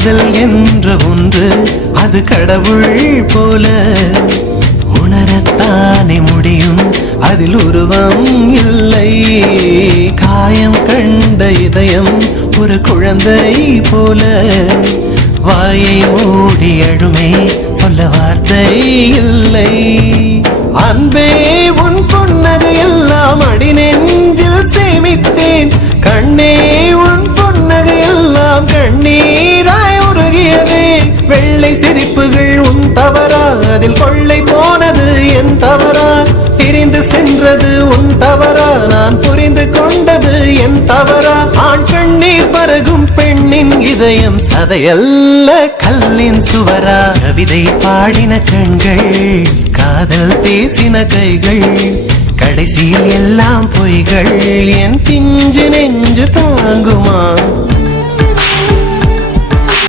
காதல் என்ற ஒன்று அது கடவுள் போல உணரத்தானே முடியும், அதில் உருவம் இல்லை. காயம் கண்ட இதயம் ஒரு குழந்தை போல வாயை மூடி அழுமே, சொல்ல வார்த்தை இல்லை. அன்பே உன் புன்னகை எல்லாம் அடி நெஞ்சில் சேமித்தேன், கண்ணே உன் புன்னகை எல்லாம் கண்ணீராய் உருகியதே. வெள்ளை சிரிப்புகள் உன் தவறா, அதில் கொள்ளை போனது என் தவறா? பிரிந்து சென்றது உன் தவறா, நான் புரிந்து கொண்டது என் தவறா? ஆண் கண்ணீர் பருகும் பெண்ணின் இதயம் சதையல்ல கல்லின் சுவரா? கவிதை பாடின கண்கள், காதல் பேசின கைகள், கடைசியில் எல்லாம் பொய்கள். என் பிஞ்சு நெஞ்சு தாங்குமா?